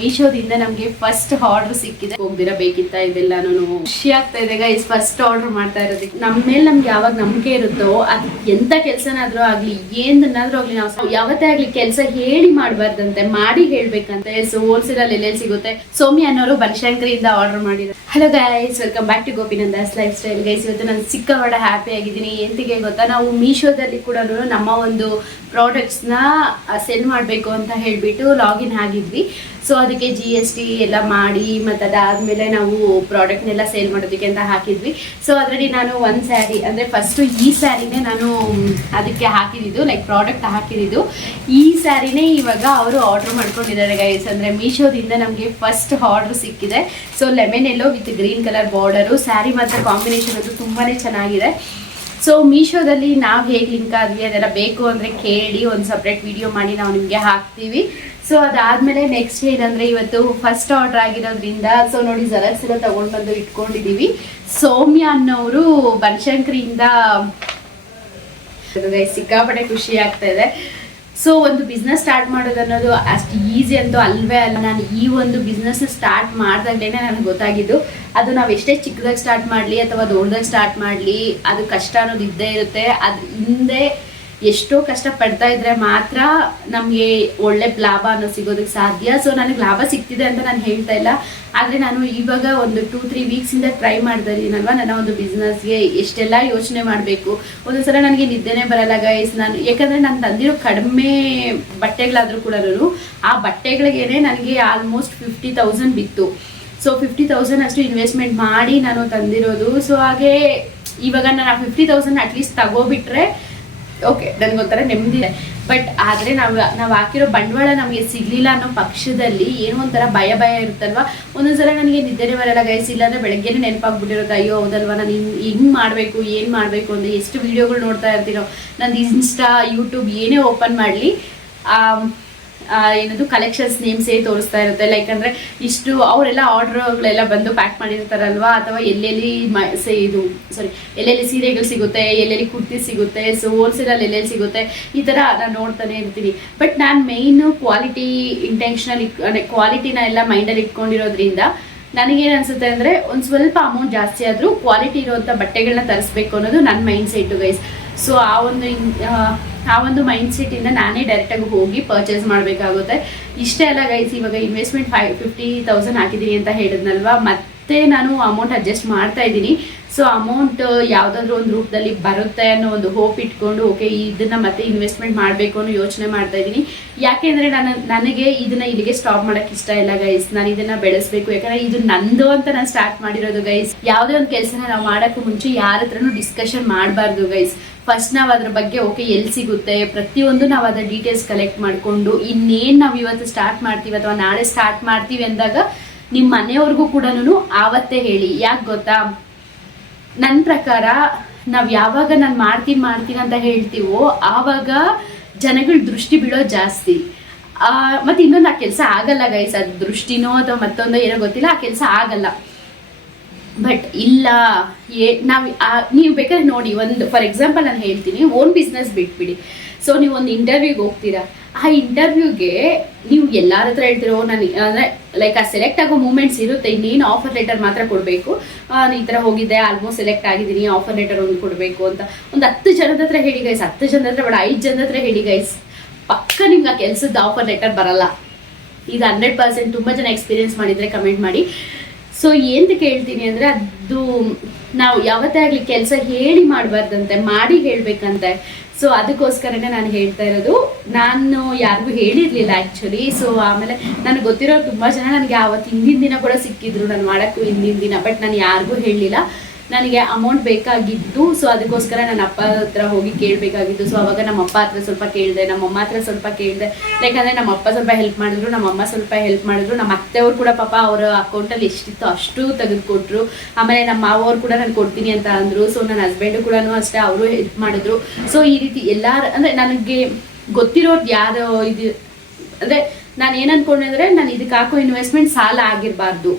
ಮೀಶೋದಿಂದ ನಮಗೆ first order ಸಿಕ್ಕಿದೆ. ಹೋಗ್ದಿರಬೇಕಿತ್ತ ಇದೆಲ್ಲಾನು ಖುಷಿ ಆಗ್ತಾ ಇದೆ ಗೈಸ್. ಫಸ್ಟ್ ಆರ್ಡರ್ ಮಾಡ್ತಾ ಇರೋದಕ್ಕೆ ನಮ್ಮ ಮೇಲೆ ನಮ್ಗೆ ಯಾವಾಗ ನಂಬಿಕೆ ಇರುತ್ತೋ ಅದು ಎಂತ ಕೆಲಸನಾದ್ರೂ ಆಗ್ಲಿ ಏನನ್ನಾದ್ರೂ ಆಗ್ಲಿ ನಾವು ಯಾವತ್ತೇ ಆಗ್ಲಿ ಕೆಲಸ ಹೇಳಿ ಮಾಡಬಾರ್ದಂತೆ, ಮಾಡಿ ಹೇಳ್ಬೇಕಂತೆ. ಸೊ ಹೋಲ್ಸೇಲ್ ಅಲ್ಲಿ ಎಲ್ಲೆಲ್ಲಿ ಸಿಗುತ್ತೆ. ಸೌಮ್ಯ ಅನ್ನೋರು ಬನಶಂಕರಿಯಿಂದ ಆರ್ಡರ್ ಮಾಡಿದ್ರು. Hello guys, welcome back to Gopinandas lifestyle. Guys ಇವತ್ತು ನಾನು ಸಿಕ್ಕಾಪಟ್ಟೆ ಹ್ಯಾಪಿ ಆಗಿದ್ದೀನಿ. ಎಂತಿಗೆ ಗೊತ್ತಾ, ನಾವು ಮೀಶೋದಲ್ಲಿ ಕೂಡ ನಮ್ಮ ಒಂದು ಪ್ರಾಡಕ್ಟ್ಸ್ನ ಸೆಲ್ ಮಾಡಬೇಕು ಅಂತ ಹೇಳಿಬಿಟ್ಟು ಲಾಗಿನ್ ಆಗಿದ್ವಿ. ಸೊ ಅದಕ್ಕೆ GST ಎಲ್ಲ ಮಾಡಿ ಮತ್ತು ಅದಾದಮೇಲೆ ನಾವು ಪ್ರಾಡಕ್ಟ್ನೆಲ್ಲ ಸೇಲ್ ಮಾಡೋದಕ್ಕೆ ಅಂತ ಹಾಕಿದ್ವಿ. ಸೊ ಅದರಲ್ಲಿ ನಾನು ಒಂದು ಸ್ಯಾರಿ ಅಂದರೆ ಫಸ್ಟು ಈ ಸ್ಯಾರಿನೇ ನಾನು ಅದಕ್ಕೆ ಹಾಕಿದ್ದು, ಲೈಕ್ ಪ್ರಾಡಕ್ಟ್ ಹಾಕಿದ್ದು. ಈ ಸ್ಯಾರಿನೇ ಇವಾಗ ಅವರು ಆರ್ಡರ್ ಮಾಡ್ಕೊಂಡಿದ್ದಾರೆ ಗೈಸ್. ಅಂದರೆ ಮೀಶೋದಿಂದ ನಮಗೆ ಫಸ್ಟ್ ಆರ್ಡರ್ ಸಿಕ್ಕಿದೆ. So lemon yellow with green colour border. Sari ಮತ್ತು ಕಾಂಬಿನೇಷನ್ ಅದು ತುಂಬಾ ಚೆನ್ನಾಗಿದೆ. ಸೊ ಮೀಶೋದಲ್ಲಿ ನಾವು ಹೇಗೆ ಲಿಂಕ್ ಆದ್ವಿ ಅದೆಲ್ಲ ಬೇಕು ಅಂದರೆ ಕೇಳಿ ಒಂದು ಸಪ್ರೇಟ್ ವಿಡಿಯೋ ಮಾಡಿ ನಾವು ನಿಮಗೆ ಹಾಕ್ತೀವಿ. ಸೊ ಅದಾದಮೇಲೆ ನೆಕ್ಸ್ಟ್ ಏನಂದರೆ ಇವತ್ತು ಫಸ್ಟ್ ಆರ್ಡರ್ ಆಗಿರೋದ್ರಿಂದ ಸೊ ನೋಡಿ ಜೆರಾಕ್ಸ್ ಎಲ್ಲ ತೊಗೊಂಡು ಬಂದು ಇಟ್ಕೊಂಡಿದ್ದೀವಿ. ಸೌಮ್ಯ ಅನ್ನೋರು ಬನಶಂಕರಿಯಿಂದ ಸಿಕ್ಕಾಪಟ್ಟೆ ಖುಷಿ ಆಗ್ತಾ ಇದೆ. ಸೊ ಒಂದು ಬಿಸ್ನೆಸ್ ಸ್ಟಾರ್ಟ್ ಮಾಡೋದು ಅನ್ನೋದು ಅಷ್ಟು ಈಸಿ ಅಂತೂ ಅಲ್ವೇ ಅಲ್ಲ. ನಾನು ಈ ಒಂದು ಬಿಸ್ನೆಸ್ನ ಸ್ಟಾರ್ಟ್ ಮಾಡಿದಾಗಲೇ ನನಗೆ ಗೊತ್ತಾಗಿದ್ದು, ಅದು ನಾವು ಎಷ್ಟೇ ಚಿಕ್ಕದಾಗಿ ಸ್ಟಾರ್ಟ್ ಮಾಡಲಿ ಅಥವಾ ದೊಡ್ಡದಾಗಿ ಸ್ಟಾರ್ಟ್ ಮಾಡಲಿ ಅದು ಕಷ್ಟ ಅನ್ನೋದು ಇದ್ದೇ ಇರುತ್ತೆ. ಅದು ಹಿಂದೆ ಎಷ್ಟೋ ಕಷ್ಟ ಪಡ್ತಾ ಇದ್ರೆ ಮಾತ್ರ ನಮಗೆ ಒಳ್ಳೆ ಲಾಭ ಅನ್ನೋದು ಸಿಗೋದಕ್ಕೆ ಸಾಧ್ಯ. ಸೊ ನನಗೆ ಲಾಭ ಸಿಗ್ತಿದೆ ಅಂತ ನಾನು ಹೇಳ್ತಾ ಇಲ್ಲ, ಆದರೆ ನಾನು ಇವಾಗ ಒಂದು 2-3 ವೀಕ್ಸಿಂದ ಟ್ರೈ ಮಾಡ್ತಾ ಇದ್ದೀನಲ್ವ ನನ್ನ ಒಂದು ಬಿಸ್ನೆಸ್ಗೆ ಎಷ್ಟೆಲ್ಲ ಯೋಚನೆ ಮಾಡಬೇಕು. ಒಂದೊಂದ್ಸಲ ನನಗೆ ನಿದ್ದೆನೇ ಬರಲ್ಲ ಗೈಸ್. ನಾನು ಯಾಕಂದರೆ ನಾನು ತಂದಿರೋ ಕಡಿಮೆ ಬಟ್ಟೆಗಳಾದರೂ ಕೂಡ ಆ ಬಟ್ಟೆಗಳಿಗೇನೆ ನನಗೆ ಆಲ್ಮೋಸ್ಟ್ 50,000 ಬಿತ್ತು. ಸೊ 50,000 ಅಷ್ಟು ಇನ್ವೆಸ್ಟ್ಮೆಂಟ್ ಮಾಡಿ ನಾನು ತಂದಿರೋದು. ಸೊ ಹಾಗೆ ಇವಾಗ ನಾನು ಆ 50,000 ಅಟ್ಲೀಸ್ಟ್ ತಗೋಬಿಟ್ರೆ ಓಕೆ ನನಗೊಂಥರ ನೆಮ್ಮದಿ. ಬಟ್ ಆದರೆ ನಾವು ಹಾಕಿರೋ ಬಂಡವಾಳ ನಮಗೆ ಸಿಗಲಿಲ್ಲ ಅನ್ನೋ ಪಕ್ಷದಲ್ಲಿ ಏನೋ ಒಂಥರ ಭಯ ಇರುತ್ತಲ್ವ. ಒಂದೊಂದ್ಸಲ ನನಗೆ ನಿದ್ದೆನೇ ಬರಲ್ಲ ಗೈಸ್. ಇಲ್ಲಾಂದರೆ ಬೆಳಗ್ಗೆನೇ ನೆನಪಾಗ್ಬಿಟ್ಟಿರುತ್ತೆ, ಅಯ್ಯೋ ಹೌದಲ್ವ ನಾನು ಹಿಂಗೆ ಮಾಡಬೇಕು ಏನು ಮಾಡಬೇಕು ಅಂತ. ಎಷ್ಟು ವೀಡಿಯೋಗಳು ನೋಡ್ತಾ ಇರ್ತೀನೋ, ನಂದು ಇನ್ಸ್ಟಾ ಯೂಟ್ಯೂಬ್ ಏನೇ ಓಪನ್ ಮಾಡಲಿ ಏನದು ಕಲೆಕ್ಷನ್ಸ್ ನೇಮ್ಸೇ ತೋರಿಸ್ತಾ ಇರುತ್ತೆ. ಲೈಕ್ ಅಂದರೆ ಇಷ್ಟು ಅವರೆಲ್ಲ ಆರ್ಡ್ರ್ಗಳೆಲ್ಲ ಬಂದು ಪ್ಯಾಕ್ ಮಾಡಿರ್ತಾರಲ್ವ, ಅಥವಾ ಎಲ್ಲೆಲ್ಲಿ ಎಲ್ಲೆಲ್ಲಿ ಸೀರೆಗಳು ಸಿಗುತ್ತೆ, ಎಲ್ಲೆಲ್ಲಿ ಕುರ್ತಿ ಸಿಗುತ್ತೆ, ಸೊ ಹೋಲ್ಸೇಲಲ್ಲಿ ಎಲ್ಲೆಲ್ಲಿ ಸಿಗುತ್ತೆ, ಈ ಥರ ನಾನು ನೋಡ್ತಾನೆ ಇರ್ತೀನಿ. ಬಟ್ ನಾನು ಮೇಯ್ನು ಕ್ವಾಲಿಟಿ ಇಂಟೆನ್ಷನಲ್ ಕ್ವಾಲಿಟಿನ ಎಲ್ಲ ಮೈಂಡಲ್ಲಿ ಇಟ್ಕೊಂಡಿರೋದ್ರಿಂದ ನನಗೇನು ಅನಿಸುತ್ತೆ ಅಂದರೆ ಒಂದು ಸ್ವಲ್ಪ ಅಮೌಂಟ್ ಜಾಸ್ತಿ ಆದರೂ ಕ್ವಾಲಿಟಿ ಇರುವಂಥ ಬಟ್ಟೆಗಳನ್ನ ತರಿಸ್ಬೇಕು ಅನ್ನೋದು ನನ್ನ ಮೈಂಡ್ ಸೆಟ್ಟು ಗೈಸ್. ಸೊ ಆ ಒಂದು ಮೈಂಡ್ ಸೆಟ್ಟಿಂದ ನಾನೇ ಡೈರೆಕ್ಟಾಗಿ ಹೋಗಿ ಪರ್ಚೇಸ್ ಮಾಡಬೇಕಾಗುತ್ತೆ. ಇಷ್ಟೇ ಅಲ್ಲ ಗೈಸ್, ಇವಾಗ ಇನ್ವೆಸ್ಟ್ಮೆಂಟ್ 50,000 ಹಾಕಿದ್ದೀನಿ ಅಂತ ಹೇಳಿದ್ನಲ್ವ, ಮತ್ತೆ ನಾನು ಅಮೌಂಟ್ ಅಡ್ಜಸ್ಟ್ ಮಾಡ್ತಾ ಇದ್ದೀನಿ. ಸೊ ಅಮೌಂಟ್ ಯಾವುದಾದ್ರೂ ಒಂದು ರೂಪದಲ್ಲಿ ಬರುತ್ತೆ ಅನ್ನೋ ಒಂದು ಹೋಪ್ ಇಟ್ಕೊಂಡು ಓಕೆ ಇದನ್ನು ಮತ್ತೆ ಇನ್ವೆಸ್ಟ್ಮೆಂಟ್ ಮಾಡಬೇಕು ಅನ್ನೋ ಯೋಚನೆ ಮಾಡ್ತಾ ಇದ್ದೀನಿ. ಯಾಕೆಂದರೆ ನನಗೆ ಇದನ್ನು ಇಲ್ಲಿಗೆ ಸ್ಟಾಪ್ ಮಾಡೋಕ್ಕೆ ಇಷ್ಟ ಇಲ್ಲ ಗೈಸ್. ನಾನು ಇದನ್ನು ಬೆಳೆಸಬೇಕು. ಯಾಕಂದರೆ ಇದು ನಂದು ಅಂತ ನಾನು ಸ್ಟಾರ್ಟ್ ಮಾಡಿರೋದು ಗೈಸ್. ಯಾವುದೇ ಒಂದು ಕೆಲಸನ ನಾವು ಮಾಡೋಕ್ಕೂ ಮುಂಚೆ ಯಾರ ಹತ್ರನೂ ಡಿಸ್ಕಷನ್ ಮಾಡಬಾರ್ದು ಗೈಸ್. ಫಸ್ಟ್ ನಾವು ಅದ್ರ ಬಗ್ಗೆ ಓಕೆ ಎಲ್ಲಿ ಸಿಗುತ್ತೆ ಪ್ರತಿಯೊಂದು ನಾವು ಅದರ ಡೀಟೇಲ್ಸ್ ಕಲೆಕ್ಟ್ ಮಾಡಿಕೊಂಡು ಇನ್ನೇನು ನಾವು ಇವತ್ತು ಸ್ಟಾರ್ಟ್ ಮಾಡ್ತೀವಿ ಅಥವಾ ನಾಳೆ ಸ್ಟಾರ್ಟ್ ಮಾಡ್ತೀವಿ ಅಂದಾಗ ನಿಮ್ಮ ಮನೆಯವ್ರಿಗೂ ಕೂಡ ಆವತ್ತೇ ಹೇಳಿ. ಯಾಕೆ ಗೊತ್ತಾ, ನನ್ನ ಪ್ರಕಾರ ನಾವು ಯಾವಾಗ ನಾನು ಮಾಡ್ತೀನಿ ಅಂತ ಹೇಳ್ತೀವೋ ಆವಾಗ ಜನಗಳ ದೃಷ್ಟಿ ಬೀಳೋ ಜಾಸ್ತಿ. ಮತ್ತು ಇನ್ನೊಂದು ಆ ಕೆಲಸ ಆಗಲ್ಲ ಗೈಸ್. ಅದು ದೃಷ್ಟಿನೋ ಅಥವಾ ಮತ್ತೊಂದೋ ಏನೋ ಗೊತ್ತಿಲ್ಲ, ಆ ಕೆಲಸ ಆಗಲ್ಲ. ಬಟ್ ಇಲ್ಲ ನೀವು ಬೇಕಾದ್ರೆ ನೋಡಿ, ಒಂದು ಫಾರ್ ಎಕ್ಸಾಂಪಲ್ ನಾನು ಹೇಳ್ತೀನಿ, ಓನ್ ಬಿಸ್ನೆಸ್ ಬಿಟ್ಬಿಡಿ. ಸೊ ನೀವು ಒಂದು ಇಂಟರ್ವ್ಯೂಗೆ ಹೋಗ್ತೀರಾ, ಆ ಇಂಟರ್ವ್ಯೂಗೆ ನೀವು ಎಲ್ಲರ ಹತ್ರ ಹೇಳ್ತಿರೋ ನಾನು ಅಂದರೆ ಲೈಕ್ ಆ ಸೆಲೆಕ್ಟ್ ಆಗೋ ಮೂಮೆಂಟ್ಸ್ ಇರುತ್ತೆ. ಇನ್ನೇನು ಆಫರ್ ಲೆಟರ್ ಮಾತ್ರ ಕೊಡಬೇಕು, ಈ ಥರ ಹೋಗಿದ್ದೆ ಆಲ್ಮೋಸ್ಟ್ ಸೆಲೆಕ್ಟ್ ಆಗಿದ್ದೀನಿ, ಆಫರ್ ಲೆಟರ್ ಒಂದು ಕೊಡಬೇಕು ಅಂತ ಒಂದು 10 ಜನದ ಹತ್ರ ಹೇಳಿ ಗೈಸ್. 10 ಜನದ ಹತ್ರ ಬೇಡ, 5 ಜನದ ಹತ್ರ ಹೇಳಿ ಗೈಸ್. ಪಕ್ಕ ನಿಮ್ಗೆ ಆ ಕೆಲಸದ ಆಫರ್ ಲೆಟರ್ ಬರಲ್ಲ. ಇದು 100% ತುಂಬ ಜನ ಎಕ್ಸ್ಪೀರಿಯನ್ಸ್ ಮಾಡಿದರೆ ಕಮೆಂಟ್ ಮಾಡಿ. ಸೊ ಏನಂತ ಕೇಳ್ತೀನಿ ಅಂದರೆ, ಅದು ನಾವು ಯಾವತ್ತೇ ಆಗಲಿ ಕೆಲಸ ಹೇಳಿ ಮಾಡಬಾರ್ದಂತೆ, ಮಾಡಿ ಹೇಳಬೇಕಂತೆ. ಸೊ ಅದಕ್ಕೋಸ್ಕರನೇ ನಾನು ಹೇಳ್ತಾ ಇರೋದು. ನಾನು ಯಾರಿಗೂ ಹೇಳಿರಲಿಲ್ಲ ಆ್ಯಕ್ಚುಲಿ. ಸೊ ಆಮೇಲೆ ನನಗೆ ಗೊತ್ತಿರೋ ತುಂಬ ಜನ ನನಗೆ ಆವತ್ತು ಹಿಂದಿನ ದಿನ ಕೂಡ ಸಿಕ್ಕಿದ್ರು, ನಾನು ಮಾಡೋಕ್ಕೂ ಹಿಂದಿನ ದಿನ. ಬಟ್ ನಾನು ಯಾರಿಗೂ ಹೇಳಲಿಲ್ಲ. ನನಗೆ ಅಮೌಂಟ್ ಬೇಕಾಗಿದ್ದು, ಸೊ ಅದಕ್ಕೋಸ್ಕರ ನನ್ನ ಅಪ್ಪ ಹತ್ರ ಹೋಗಿ ಕೇಳಬೇಕಾಗಿತ್ತು. ಸೊ ಅವಾಗ ನಮ್ಮ ಅಪ್ಪ ಹತ್ರ ಸ್ವಲ್ಪ ಕೇಳಿದೆ, ನಮ್ಮಮ್ಮ ಹತ್ರ ಸ್ವಲ್ಪ ಕೇಳಿದೆ. ಯಾಕಂದರೆ ನಮ್ಮ ಅಪ್ಪ ಸ್ವಲ್ಪ ಹೆಲ್ಪ್ ಮಾಡಿದ್ರು, ನಮ್ಮಮ್ಮ ಸ್ವಲ್ಪ ಹೆಲ್ಪ್ ಮಾಡಿದ್ರು. ನಮ್ಮ ಅತ್ತೆಯವ್ರು ಕೂಡ ಪಾಪ ಅವರ ಅಕೌಂಟಲ್ಲಿ ಎಷ್ಟಿತ್ತು ಅಷ್ಟು ತೆಗೆದುಕೊಟ್ರು. ಆಮೇಲೆ ನಮ್ಮ ಮಾವವ್ರು ಕೂಡ ನಾನು ಕೊಡ್ತೀನಿ ಅಂತ ಅಂದರು. ಸೊ ನನ್ನ ಹಸ್ಬೆಂಡು ಕೂಡ ಅಷ್ಟೇ, ಅವರು ಹೆಲ್ಪ್ ಮಾಡಿದ್ರು. ಸೊ ಈ ರೀತಿ ಎಲ್ಲರೂ ಅಂದರೆ ನನಗೆ ಗೊತ್ತಿರೋದು ಯಾರು ಇದು ಅಂದರೆ ನಾನು ಏನು ಅಂದ್ಕೊಂಡೆ ಅಂದರೆ, ನಾನು ಇದಕ್ಕೆ ಹಾಕೋ ಇನ್ವೆಸ್ಟ್ಮೆಂಟ್ ಸಾಲ ಆಗಿರಬಾರ್ದು.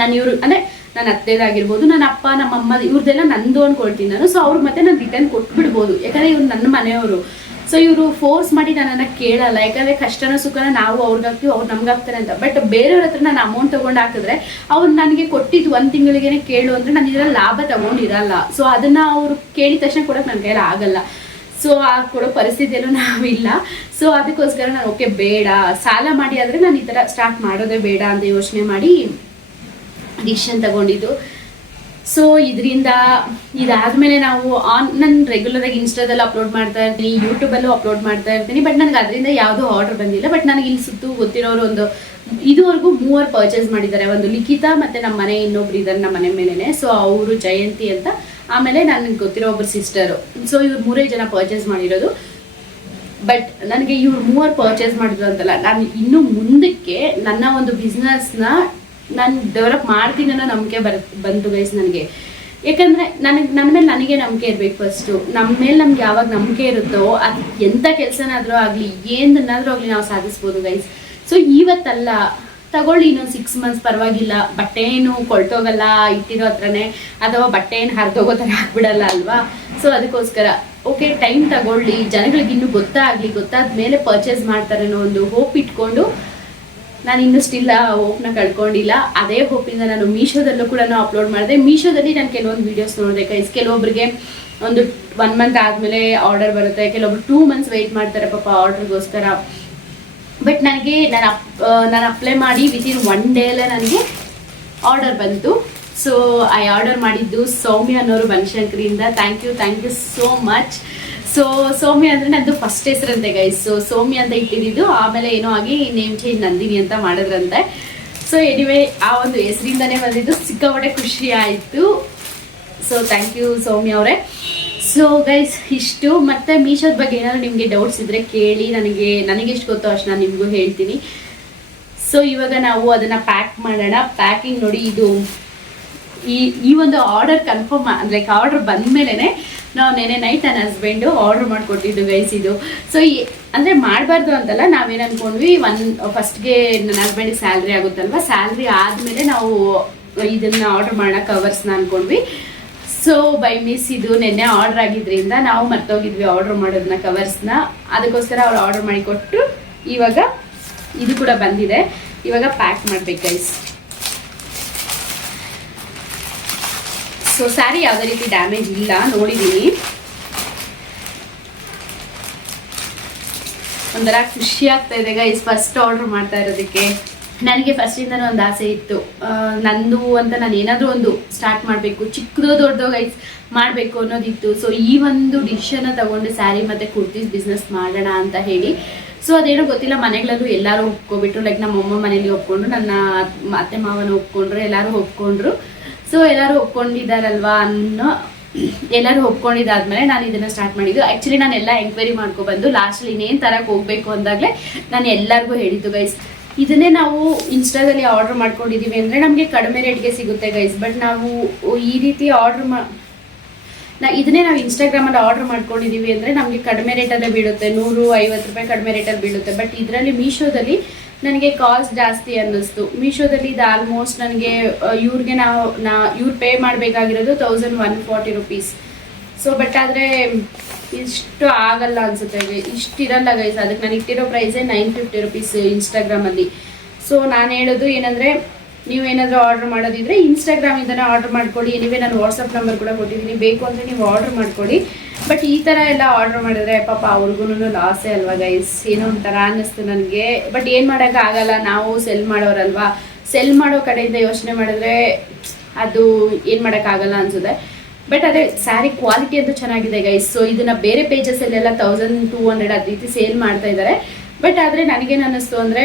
ನಾನು ಇವರು ಅಂದರೆ ನನ್ನ ಅತ್ತೆದಾಗಿರ್ಬೋದು, ನನ್ನ ಅಪ್ಪ ನಮ್ಮಮ್ಮ ಇವ್ರದ್ದೆಲ್ಲ ನಂದು ಅಂದ್ಕೊಳ್ತೀನಿ ನಾನು. ಸೊ ಅವ್ರಿಗೆ ಮತ್ತೆ ನಾನು ರಿಟರ್ನ್ ಕೊಟ್ಬಿಡ್ಬೋದು, ಯಾಕಂದರೆ ಇವ್ರು ನನ್ನ ಮನೆಯವರು. ಸೊ ಇವರು ಫೋರ್ಸ್ ಮಾಡಿ ನನ್ನನ್ನು ಕೇಳಲ್ಲ, ಯಾಕಂದರೆ ಕಷ್ಟನ ಸುಖನ ನಾವು ಅವ್ರಿಗೆ ಹಾಕ್ತೀವಿ, ಅವ್ರು ನಮ್ಗೆ ಹಾಕ್ತಾರೆ ಅಂತ. ಬಟ್ ಬೇರೆಯವ್ರ ಹತ್ರ ನಾನು ಅಮೌಂಟ್ ತೊಗೊಂಡು ಹಾಕಿದ್ರೆ ಅವ್ರು ನನಗೆ ಕೊಟ್ಟಿದ್ದು 1 ತಿಂಗಳಿಗೇನೆ ಕೇಳು ಅಂದರೆ ನಾನು ಇದರಲ್ಲಿ ಲಾಭ ತಗೊಂಡಿರಲ್ಲ. ಸೊ ಅದನ್ನು ಅವರು ಕೇಳಿದ ತಕ್ಷಣ ಕೊಡೋಕೆ ನನ್ನ ಕೈಯಲ್ಲಿ ಆಗಲ್ಲ. ಸೊ ಆ ಕೊಡೋ ಪರಿಸ್ಥಿತಿಯಲ್ಲೂ ನಾವಿಲ್ಲ. ಸೊ ಅದಕ್ಕೋಸ್ಕರ ನಾನು ಓಕೆ ಬೇಡ, ಸಾಲ ಮಾಡಿ ಆದರೆ ನಾನು ಈ ಥರ ಸ್ಟಾರ್ಟ್ ಮಾಡೋದೇ ಬೇಡ ಅಂತ ಯೋಚನೆ ಮಾಡಿ ಡಿಸಿಷನ್ ತಗೊಂಡಿದ್ದು. ಸೊ ಇದರಿಂದ ಇದಾದಮೇಲೆ ನಾವು ನಾನು ರೆಗ್ಯುಲರಾಗಿ ಇನ್ಸ್ಟಾದಲ್ಲಿ ಅಪ್ಲೋಡ್ ಮಾಡ್ತಾ ಇರ್ತೀನಿ, ಯೂಟ್ಯೂಬಲ್ಲೂ ಅಪ್ಲೋಡ್ ಮಾಡ್ತಾ ಇರ್ತೀನಿ. ಬಟ್ ನನಗೆ ಅದರಿಂದ ಯಾವುದೂ ಆರ್ಡರ್ ಬಂದಿಲ್ಲ. ಬಟ್ ನನಗೆ ಇಲ್ಲಿ ಸುತ್ತು ಗೊತ್ತಿರೋರು ಇದುವರೆಗೂ 3 ಪರ್ಚೇಸ್ ಮಾಡಿದ್ದಾರೆ. ಒಂದು ಲಿಖಿತಾ ಮತ್ತು ನಮ್ಮ ಮನೆ ಇನ್ನೊಬ್ರು ಇದ್ದಾರೆ ನಮ್ಮ ಮನೆ ಮೇಲೇ. ಸೊ ಅವರು ಜಯಂತಿ ಅಂತ, ಆಮೇಲೆ ನನಗೆ ಗೊತ್ತಿರೋ ಒಬ್ಬರು ಸಿಸ್ಟರು. ಸೊ ಇವ್ರು 3 ಜನ ಪರ್ಚೇಸ್ ಮಾಡಿರೋದು. ಬಟ್ ನನಗೆ ಇವ್ರು 3 ಪರ್ಚೇಸ್ ಮಾಡಿದ್ರು ಅಂತಲ್ಲ, ನಾನು ಇನ್ನೂ ಮುಂದಕ್ಕೆ ನನ್ನ ಒಂದು ಬಿಸ್ನೆಸ್ನ ನಾನು ಡೆವಲಪ್ ಮಾಡ್ತೀನಿ ಅನ್ನೋ ನಂಬಿಕೆ ಬಂತು ಗೈಸ್ ನನಗೆ. ಯಾಕಂದರೆ ನನ್ನ ಮೇಲೆ ನನಗೆ ನಂಬಿಕೆ ಇರಬೇಕು ಫಸ್ಟು. ನಮ್ಮ ಮೇಲೆ ನಮ್ಗೆ ಯಾವಾಗ ನಂಬಿಕೆ ಇರುತ್ತೋ ಅದು ಎಂಥ ಕೆಲಸನಾದರೂ ಆಗಲಿ, ಏನನ್ನಾದರೂ ಆಗಲಿ ನಾವು ಸಾಧಿಸ್ಬೋದು ಗೈಸ್. ಸೊ ಇವತ್ತಲ್ಲ, ತಗೊಳ್ಳಿ ಇನ್ನೊಂದು 6 ಮಂತ್ಸ್ ಪರವಾಗಿಲ್ಲ, ಬಟ್ಟೆ ಏನು ಕೊಳ್ತೋಗಲ್ಲ ಇಟ್ಟಿರೋ ಹತ್ರನೇ, ಅಥವಾ ಬಟ್ಟೆ ಏನು ಹರಿದೋಗೋ ಥರ ಆಗ್ಬಿಡಲ್ಲ ಅಲ್ವಾ. ಸೊ ಅದಕ್ಕೋಸ್ಕರ ಓಕೆ ಟೈಮ್ ತಗೊಳ್ಳಿ, ಜನಗಳಿಗೆ ಇನ್ನೂ ಗೊತ್ತಾದ ಮೇಲೆ ಪರ್ಚೇಸ್ ಮಾಡ್ತಾರೆ ಅನ್ನೋ ಒಂದು ಹೋಪ್ ಇಟ್ಕೊಂಡು ನಾನು ಇನ್ನೂ ಸ್ಟಿಲ್ ಹೋಪ್ನ ಕಳ್ಕೊಂಡಿಲ್ಲ. ಅದೇ ಹೋಪಿಂದ ನಾನು ಮೀಶೋದಲ್ಲೂ ಕೂಡ ಅಪ್ಲೋಡ್ ಮಾಡಿದೆ. ಮೀಶೋದಲ್ಲಿ ನಾನು ಕೆಲವೊಂದು ವೀಡಿಯೋಸ್ ನೋಡಿದೆ ಗೈಸ್. ಕೆಲವೊಬ್ಬರಿಗೆ ಒಂದು 1 ಮಂತ್ ಆದಮೇಲೆ ಆರ್ಡರ್ ಬರುತ್ತೆ, ಕೆಲವೊಬ್ರು 2 ಮಂತ್ಸ್ ವೆಯ್ಟ್ ಮಾಡ್ತಾರೆ ಪಾಪ ಆರ್ಡರ್ಗೋಸ್ಕರ. ಬಟ್ ನನಗೆ ನಾನು ಅಪ್ಲೈ ಮಾಡಿ ವಿತಿನ್ 1 ಡೇಲೇ ನನಗೆ ಆರ್ಡರ್ ಬಂತು. ಸೊ ಐ ಆರ್ಡರ್ ಮಾಡಿದ್ದು ಸೌಮ್ಯ ಅನ್ನೋರು ಬನಶಂಕರಿಯಿಂದ. Thank you so much. So Soumya ಅಂದರೆ ನಂದು ಫಸ್ಟ್ ಹೆಸರಂತೆ ಗೈಸ್. ಸೊ ಸೌಮ್ಯ ಅಂತ ಇಟ್ಟಿದ್ದು, ಆಮೇಲೆ ಏನೋ ಆಗಿ ನೇಮ್ ಚೇಂಜ್ ನಂದಿನಿ ಅಂತ ಮಾಡಿದ್ರಂತೆ. ಸೊ ಎನಿವೇ ಆ ಒಂದು ಹೆಸರಿಂದನೇ ಬಂದಿದ್ದು, ಸಿಕ್ಕಾಪಟ್ಟೆ ಖುಷಿ ಆಯಿತು. ಸೊ ಥ್ಯಾಂಕ್ ಯು ಸೌಮ್ಯ ಅವರೇ. ಸೊ ಗೈಸ್ ಇಷ್ಟು. ಮತ್ತು ಮೀಶೋದ ಬಗ್ಗೆ ಏನಾದರೂ ನಿಮಗೆ ಡೌಟ್ಸ್ ಇದ್ದರೆ ಕೇಳಿ, ನನಗೆ ಎಷ್ಟು ಗೊತ್ತೋ ಅಷ್ಟು ನಾನು ನಿಮಗೂ ಹೇಳ್ತೀನಿ. ಸೊ ಇವಾಗ ನಾವು ಅದನ್ನು ಪ್ಯಾಕ್ ಮಾಡೋಣ. ಪ್ಯಾಕಿಂಗ್ ನೋಡಿ, ಇದು ಈ ಒಂದು ಆರ್ಡರ್ ಕನ್ಫರ್ಮ್ ಲೈಕ್ ಆರ್ಡರ್ ಬಂದಮೇಲೆ ನಾವು ನೆನೆ ನೈಟ್ ನನ್ನ ಹಸ್ಬೆಂಡು ಆರ್ಡರ್ ಮಾಡಿಕೊಟ್ಟಿದ್ದು ಗೈಸ್ ಇದು. ಸೊ ಅಂದರೆ ಮಾಡಬಾರ್ದು ಅಂತಲ್ಲ, ನಾವೇನು ಅಂದ್ಕೊಂಡ್ವಿ, ಫಸ್ಟ್ಗೆ ನನ್ನ ಹಸ್ಬೆಂಡಿಗೆ ಸ್ಯಾಲ್ರಿ ಆಗುತ್ತಲ್ವ, ಸ್ಯಾಲ್ರಿ ಆದಮೇಲೆ ನಾವು ಇದನ್ನು ಆರ್ಡರ್ ಮಾಡೋಣ ಕವರ್ಸ್ನ ಅಂದ್ಕೊಂಡ್ವಿ. ಸೊ ಬೈ ಮಿಸ್ ಇದು ನೆನ್ನೆ ಆರ್ಡರ್ ಆಗಿದ್ರಿಂದ ನಾವು ಮರ್ತೋಗಿದ್ವಿ ಆರ್ಡರ್ ಮಾಡೋದನ್ನ, ಕವರ್ಸ್ನ. ಅದಕ್ಕೋಸ್ಕರ ಅವ್ರು ಆರ್ಡರ್ ಮಾಡಿಕೊಟ್ಟು ಇವಾಗ ಇದು ಕೂಡ ಬಂದಿದೆ. ಇವಾಗ ಪ್ಯಾಕ್ ಮಾಡ್ಬೇಕು ಗೈಸ್. ಸೊ ಸ್ಯಾರಿ ಯಾವುದೇ ರೀತಿ ಡ್ಯಾಮೇಜ್ ಇಲ್ಲ, ನೋಡಿದ್ದೀನಿ. ಒಂಥರ ಖುಷಿ ಆಗ್ತಾ ಇದೆ ಗೈಸ್ ಫಸ್ಟ್ ಆರ್ಡರ್ ಮಾಡ್ತಾ ಇರೋದಕ್ಕೆ. ನನಗೆ ಫಸ್ಟಿಂದನೂ ಒಂದು ಆಸೆ ಇತ್ತು, ನಂದು ಅಂತ ನಾನು ಏನಾದರೂ ಒಂದು ಸ್ಟಾರ್ಟ್ ಮಾಡಬೇಕು, ಚಿಕ್ಕದೋ ದೊಡ್ಡದೋ ಗೈಸ್ ಮಾಡಬೇಕು ಅನ್ನೋದಿತ್ತು. ಸೊ ಈ ಒಂದು ಡಿಸಿಷನ್ನ ತಗೊಂಡು ಸ್ಯಾರಿ ಮತ್ತು ಕುರ್ತೀಸ್ ಬಿಸ್ನೆಸ್ ಮಾಡೋಣ ಅಂತ ಹೇಳಿ. ಸೊ ಅದೇನೋ ಗೊತ್ತಿಲ್ಲ, ಮನೆಗಳಲ್ಲೂ ಎಲ್ಲರೂ ಒಪ್ಕೊಬಿಟ್ರು. ಲೈಕ್ ನಮ್ಮ ಅಮ್ಮ ಮನೇಲಿ ಒಪ್ಕೊಂಡ್ರು, ನನ್ನ ಅತ್ತೆ ಮಾವನ ಒಪ್ಕೊಂಡ್ರು, ಎಲ್ಲರೂ ಒಪ್ಕೊಂಡ್ರು. ಸೊ ಎಲ್ಲರೂ ಒಪ್ಕೊಂಡಿದ್ದಾರಲ್ವಾ ಎಲ್ಲರೂ ಒಪ್ಕೊಂಡಿದ್ದಾದ್ಮೇಲೆ ನಾನು ಇದನ್ನು ಸ್ಟಾರ್ಟ್ ಮಾಡಿದ್ದು. ಆ್ಯಕ್ಚುಲಿ ನಾನು ಎಲ್ಲ ಎಂಕ್ವೈರಿ ಮಾಡ್ಕೊಬಂದು ಲಾಸ್ಟಲ್ಲಿ ಇನ್ನೇನು ತರಕ್ಕೆ ಹೋಗಬೇಕು ಅಂದಾಗಲೇ ನಾನು ಎಲ್ಲರಿಗೂ ಹೇಳಿದ್ದು ಗೈಸ್, ಇದನ್ನೇ ನಾವು ಇನ್ಸ್ಟಾದಲ್ಲಿ ಆರ್ಡರ್ ಮಾಡ್ಕೊಂಡಿದ್ದೀವಿ ಅಂದರೆ ನಮಗೆ ಕಡಿಮೆ ರೇಟ್ಗೆ ಸಿಗುತ್ತೆ ಗೈಸ್. ಬಟ್ ನಾವು ಈ ರೀತಿ ಇದನ್ನೇ ನಾವು ಇನ್ಸ್ಟಾಗ್ರಾಮಲ್ಲಿ ಆರ್ಡರ್ ಮಾಡ್ಕೊಂಡಿದ್ದೀವಿ ಅಂದರೆ ನಮಗೆ ಕಡಿಮೆ ರೇಟಲ್ಲೇ ಬೀಳುತ್ತೆ, 150 ರೂಪಾಯಿ ಕಡಿಮೆ ರೇಟಲ್ಲಿ ಬೀಳುತ್ತೆ. ಬಟ್ ಇದರಲ್ಲಿ ಮೀಶೋದಲ್ಲಿ ನನಗೆ ಕಾಸ್ಟ್ ಜಾಸ್ತಿ ಅನ್ನಿಸ್ತು. ಮೀಶೋದಲ್ಲಿ ಇದು ಆಲ್ಮೋಸ್ಟ್ ನನಗೆ ಇವ್ರಿಗೆ ಇವ್ರು ಪೇ ಮಾಡಬೇಕಾಗಿರೋದು 1140 ರುಪೀಸ್. ಸೊ ಬಟ್ ಆದರೆ ಇಷ್ಟು ಆಗಲ್ಲ ಅನಿಸುತ್ತೆ, ಇಷ್ಟಿರಲ್ಲ ಗೈಸ್. ಅದಕ್ಕೆ ನಾನು ಇಟ್ಟಿರೋ ಪ್ರೈಸೇ 950 ರುಪೀಸ್ ಇನ್ಸ್ಟಾಗ್ರಾಮಲ್ಲಿ. ಸೊ ನಾನು ಹೇಳೋದು ಏನಂದರೆ, ನೀವೇನಾದರೂ ಆರ್ಡರ್ ಮಾಡೋದಿದ್ರೆ ಇನ್ಸ್ಟಾಗ್ರಾಮಿಂದನೇ ಆರ್ಡರ್ ಮಾಡ್ಕೊಳ್ಳಿ. ಎನಿವೇ ನಾನು ವಾಟ್ಸಪ್ ನಂಬರ್ ಕೂಡ ಕೊಟ್ಟಿದ್ದೀನಿ, ಬೇಕು ಅಂದರೆ ನೀವು ಆರ್ಡರ್ ಮಾಡ್ಕೊಳ್ಳಿ. ಬಟ್ ಈ ಥರ ಎಲ್ಲ ಆರ್ಡರ್ ಮಾಡಿದ್ರೆ ಪಾಪ ಅವ್ರಿಗೂ ಲಾಸೇ ಅಲ್ವಾ ಗೈಸ್, ಏನೋ ಒಂಥರ ಅನ್ನಿಸ್ತು ನನಗೆ. ಬಟ್ ಏನು ಮಾಡೋಕ್ಕಾಗಲ್ಲ, ನಾವು ಸೆಲ್ ಮಾಡೋರಲ್ವಾ, ಸೆಲ್ ಮಾಡೋ ಕಡೆಯಿಂದ ಯೋಚನೆ ಮಾಡಿದ್ರೆ ಅದು ಏನು ಮಾಡೋಕ್ಕಾಗಲ್ಲ ಅನಿಸುತ್ತೆ. ಬಟ್ ಅದೇ ಸ್ಯಾರಿ ಕ್ವಾಲಿಟಿ ಅಂತೂ ಚೆನ್ನಾಗಿದೆ ಗೈಸ್. ಸೊ ಇದನ್ನು ಬೇರೆ ಪೇಜಸಲ್ಲೆಲ್ಲ 1200 ಅದ ರೀತಿ ಸೇಲ್ ಮಾಡ್ತಾ ಇದ್ದಾರೆ. ಬಟ್ ಆದರೆ ನನಗೇನು ಅನ್ನಿಸ್ತು ಅಂದರೆ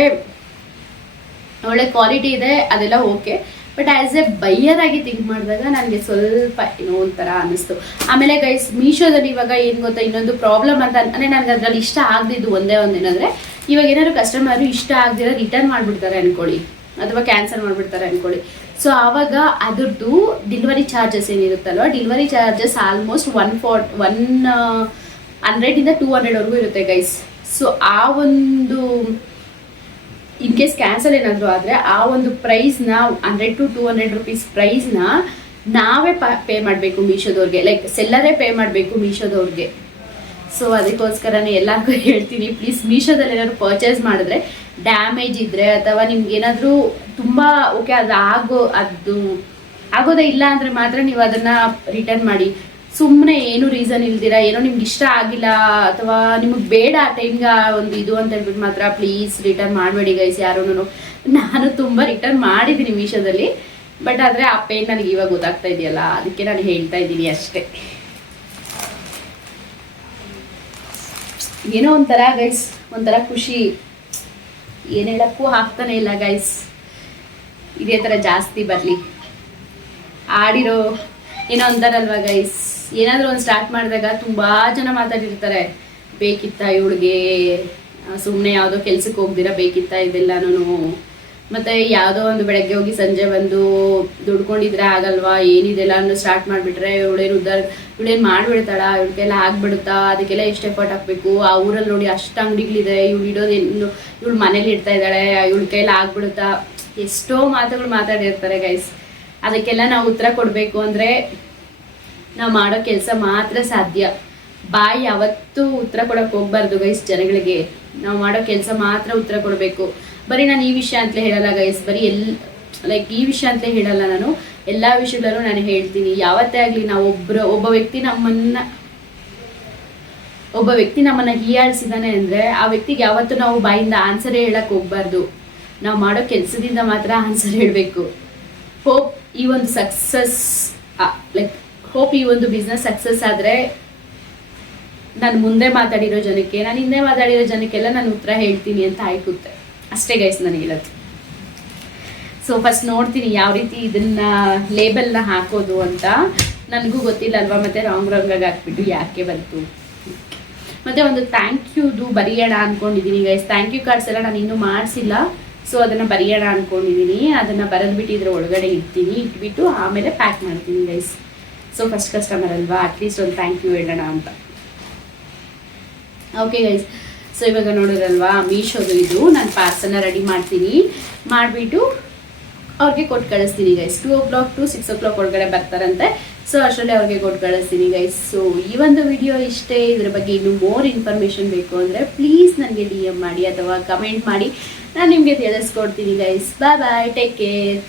ಒಳ್ಳೆ ಕ್ವಾಲಿಟಿ ಇದೆ, ಅದೆಲ್ಲ okay. But as A buyer ಆಗಿ ಥಿಂಕ್ ಮಾಡಿದಾಗ ನನಗೆ ಸ್ವಲ್ಪ ಏನೋ ಒಂಥರ ಅನ್ನಿಸ್ತು. ಆಮೇಲೆ ಗೈಸ್ ಮೀಶೋದಲ್ಲಿ ಇವಾಗ ಏನು ಗೊತ್ತಾ, ಇನ್ನೊಂದು ಪ್ರಾಬ್ಲಮ್ ಅಂತ ಅಂದರೆ ನನಗೆ ಅದರಲ್ಲಿ ಇಷ್ಟ ಆಗದಿದ್ದು ಒಂದೇ ಒಂದೇನಂದರೆ, ಇವಾಗ ಏನಾದ್ರು ಕಸ್ಟಮರು ಇಷ್ಟ ಆಗದಿರೋ ರಿಟರ್ನ್ ಮಾಡಿಬಿಡ್ತಾರೆ ಅಂದ್ಕೊಳ್ಳಿ, ಅಥವಾ ಕ್ಯಾನ್ಸಲ್ ಮಾಡಿಬಿಡ್ತಾರೆ ಅಂದ್ಕೊಳ್ಳಿ. ಸೊ ಆವಾಗ ಅದ್ರದ್ದು ಡೆಲಿವರಿ ಚಾರ್ಜಸ್ ಏನಿರುತ್ತಲ್ವ, ಡೆಲಿವರಿ ಚಾರ್ಜಸ್ ಆಲ್ಮೋಸ್ಟ್ 100ಇಂದ 200ವರೆಗೂ ಇರುತ್ತೆ ಗೈಸ್. ಸೊ ಆ ಒಂದು ಇನ್ ಕೇಸ್ ಕ್ಯಾನ್ಸಲ್ ಏನಾದರೂ ಆದರೆ ಆ ಒಂದು ಪ್ರೈಸ್ನ 100 to 200 ರುಪೀಸ್ ಪ್ರೈಸ್ನ ನಾವೇ ಪೇ ಮಾಡಬೇಕು ಮೀಶೋದವ್ರಿಗೆ, ಲೈಕ್ ಸೆಲ್ಲರೇ ಪೇ ಮಾಡಬೇಕು ಮೀಶೋದವ್ರಿಗೆ. ಸೊ ಅದಕ್ಕೋಸ್ಕರನೇ ಎಲ್ಲರಿಗೂ ಹೇಳ್ತೀನಿ, ಪ್ಲೀಸ್ ಮೀಶೋದಲ್ಲಿ ಏನಾದ್ರು ಪರ್ಚೇಸ್ ಮಾಡಿದ್ರೆ ಡ್ಯಾಮೇಜ್ ಇದ್ದರೆ ಅಥವಾ ನಿಮ್ಗೆ ಏನಾದರೂ ತುಂಬ ಓಕೆ ಅದು ಆಗೋದೇ ಇಲ್ಲ ಅಂದರೆ ಮಾತ್ರ ನೀವು ಅದನ್ನು ರಿಟರ್ನ್ ಮಾಡಿ. ಸುಮ್ಮನೆ ಏನು ರೀಸನ್ ಇಲ್ದಿರ ಏನೋ ನಿಮ್ಗೆ ಇಷ್ಟ ಆಗಿಲ್ಲ ಅಥವಾ ನಿಮಗೆ ಬೇಡ ಆ ಟೈಮ್ಗೆ ಒಂದು ಇದು ಅಂತ ಹೇಳ್ಬಿಟ್ಟು ಮಾತ್ರ ಪ್ಲೀಸ್ ರಿಟರ್ನ್ ಮಾಡಬೇಡಿ ಗೈಸ್ ಯಾರೂ. ನಾನು ತುಂಬ ರಿಟರ್ನ್ ಮಾಡಿದ್ದೀನಿ ಮೀಶೋದಲ್ಲಿ, ಬಟ್ ಆದರೆ ಆ ಪೇನ್ ನನಗೆ ಇವಾಗ ಗೊತ್ತಾಗ್ತಾ ಇದೆಯಲ್ಲ, ಅದಕ್ಕೆ ನಾನು ಹೇಳ್ತಾ ಇದ್ದೀನಿ ಅಷ್ಟೇ. ಏನೋ ಒಂಥರ ಗೈಸ್, ಒಂಥರ ಖುಷಿ, ಏನು ಹೇಳಕ್ಕೂ ಆಗ್ತಾನೆ ಇಲ್ಲ ಗೈಸ್. ಇದೇ ಥರ ಜಾಸ್ತಿ ಬರಲಿ. ಆಡಿರೋ ಏನೋ ಅಂತಾರಲ್ವ ಗೈಸ್, ಏನಾದರೂ ಒಂದು ಸ್ಟಾರ್ಟ್ ಮಾಡಿದಾಗ ತುಂಬ ಜನ ಮಾತಾಡಿರ್ತಾರೆ, ಬೇಕಿತ್ತ ಇವಳಿಗೆ, ಸುಮ್ಮನೆ ಯಾವುದೋ ಕೆಲ್ಸಕ್ಕೆ ಹೋಗ್ದಿರ ಬೇಕಿತ್ತ ಇದೆಲ್ಲನೂ, ಮತ್ತು ಯಾವುದೋ ಒಂದು ಬೆಳಗ್ಗೆ ಹೋಗಿ ಸಂಜೆ ಬಂದು ದುಡ್ಕೊಂಡಿದ್ರೆ ಆಗಲ್ವಾ, ಏನಿದೆಲ್ಲ ಅನ್ನೋ ಸ್ಟಾರ್ಟ್ ಮಾಡಿಬಿಟ್ರೆ ಇವಳೇನು ಮಾಡಿಬಿಡ್ತಾಳ, ಇವಳಿಗೆಲ್ಲ ಆಗ್ಬಿಡುತ್ತಾ, ಅದಕ್ಕೆಲ್ಲ ಎಷ್ಟು ಎಫರ್ಟ್ ಹಾಕಬೇಕು, ಆ ಊರಲ್ಲಿ ನೋಡಿ ಅಷ್ಟು ಅಂಗಡಿಗಳಿದೆ, ಇವಳು ಇಡೋದೇನು, ಇವಳು ಮನೇಲಿ ಇಡ್ತಾ ಇದ್ದಾಳೆ, ಇವಳ ಕೈಲ್ಲ ಆಗ್ಬಿಡುತ್ತಾ, ಎಷ್ಟೋ ಮಾತುಗಳು ಮಾತಾಡಿರ್ತಾರೆ ಗೈಸ್. ಅದಕ್ಕೆಲ್ಲ ನಾವು ಉತ್ತರ ಕೊಡಬೇಕು ಅಂದರೆ ನಾವು ಮಾಡೋ ಕೆಲಸ ಮಾತ್ರ ಸಾಧ್ಯ. ಬಾಯಿ ಯಾವತ್ತೂ ಉತ್ತರ ಕೊಡೋಕೆ ಹೋಗ್ಬಾರ್ದು ಗೈಸ್ ಜನಗಳಿಗೆ. ನಾವು ಮಾಡೋ ಕೆಲಸ ಮಾತ್ರ ಉತ್ತರ ಕೊಡಬೇಕು. ಬರೀ ನಾನು ಈ ವಿಷಯ ಅಂತಲೇ ಹೇಳಲ್ಲ ಗೈಸ್, ಬರೀ ಲೈಕ್ ಈ ವಿಷಯ ಅಂತಲೇ ಹೇಳಲ್ಲ, ನಾನು ಎಲ್ಲ ವಿಷಯಗಳಲ್ಲೂ ನಾನು ಹೇಳ್ತೀನಿ. ಯಾವತ್ತೇ ಆಗಲಿ ನಾವು ಒಬ್ಬ ವ್ಯಕ್ತಿ ನಮ್ಮನ್ನ ಹೀಯಾಳಿಸಿದಾನೆ ಅಂದರೆ ಆ ವ್ಯಕ್ತಿಗೆ ಯಾವತ್ತೂ ನಾವು ಬಾಯಿಂದ ಆನ್ಸರೇ ಹೇಳಕ್ಕೆ ಹೋಗ್ಬಾರ್ದು. ನಾವು ಮಾಡೋ ಕೆಲಸದಿಂದ ಮಾತ್ರ ಆನ್ಸರ್ ಹೇಳಬೇಕು. ಹೋಪ್ ಈ ಒಂದು ಸಕ್ಸಸ್ ಈ ಒಂದು ಬಿಸ್ನೆಸ್ ಸಕ್ಸಸ್ ಆದರೆ ನಾನು ಮುಂದೆ ಮಾತಾಡಿರೋ ಜನಕ್ಕೆ, ನಾನು ಹಿಂದೆ ಮಾತಾಡಿರೋ ಜನಕ್ಕೆಲ್ಲ ನಾನು ಉತ್ತರ ಹೇಳ್ತೀನಿ ಅಂತ ಆಯ್ಕುತ್ತೆ ಅಷ್ಟೇ ಗೈಸ್ ನನಗಿರೋದು. ಸೊ ಫಸ್ಟ್ ನೋಡ್ತೀನಿ ಯಾವ ರೀತಿ ಇದನ್ನ ಲೇಬಲ್ನ ಹಾಕೋದು ಅಂತ, ನನಗೂ ಗೊತ್ತಿಲ್ಲ ಅಲ್ವಾ, ಮತ್ತೆ ರಾಂಗಾಗಿ ಹಾಕ್ಬಿಟ್ಟು ಯಾಕೆ ಬಂತು. ಮತ್ತೆ ಒಂದು ಥ್ಯಾಂಕ್ ಯೂದು ಬರೆಯೋಣ ಅಂದ್ಕೊಂಡಿದ್ದೀನಿ ಗೈಸ್. ಥ್ಯಾಂಕ್ ಯು ಕಾರ್ಡ್ಸ್ ಎಲ್ಲ ನಾನು ಇನ್ನೂ ಮಾಡಿಸಿಲ್ಲ, ಸೊ ಅದನ್ನು ಬರೆಯೋಣ ಅಂದ್ಕೊಂಡಿದ್ದೀನಿ. ಅದನ್ನು ಬರೆದ್ಬಿಟ್ಟು ಇದ್ರ ಒಳಗಡೆ ಇಟ್ಬಿಟ್ಟು ಆಮೇಲೆ ಪ್ಯಾಕ್ ಮಾಡ್ತೀನಿ ಗೈಸ್. ಸೊ ಫಸ್ಟ್ ಕಸ್ಟಮರ್ ಅಲ್ವಾ, ಅಟ್ಲೀಸ್ಟ್ ಒಂದು ಥ್ಯಾಂಕ್ ಯು ಹೇಳೋಣ ಅಂತ. ಓಕೆ ಗೈಸ್, ಸೊ ಇವಾಗ ನೋಡೋದಲ್ವಾ ಮೀಶೋದು ಇದು, ನಾನು ಪಾರ್ಸಲ್ನ ರೆಡಿ ಮಾಡ್ತೀನಿ, ಮಾಡಿಬಿಟ್ಟು ಅವ್ರಿಗೆ ಕೊಟ್ಟು ಕಳಿಸ್ತೀನಿ ಗೈಸ್. 2 o'clock to 6 o'clock ಒಳಗಡೆ ಬರ್ತಾರಂತೆ. ಸೊ ಅಷ್ಟರಲ್ಲಿ ಅವ್ರಿಗೆ ಕೊಟ್ಟು ಕಳಿಸ್ತೀನಿ ಗೈಸ್. ಸೊ ಈ ಒಂದು ವಿಡಿಯೋ ಇಷ್ಟೇ. ಇದ್ರ ಬಗ್ಗೆ ಇನ್ನೂ ಮೋರ್ ಇನ್ಫಾರ್ಮೇಷನ್ ಬೇಕು ಅಂದರೆ ಪ್ಲೀಸ್ ನನಗೆ DM ಮಾಡಿ ಅಥವಾ ಕಮೆಂಟ್ ಮಾಡಿ, ನಾನು ನಿಮಗೆ ತಿಳಿಸ್ಕೊಡ್ತೀನಿ ಗೈಸ್. ಬಾಯ್ ಬಾಯ್, ಟೇಕ್ ಕೇರ್.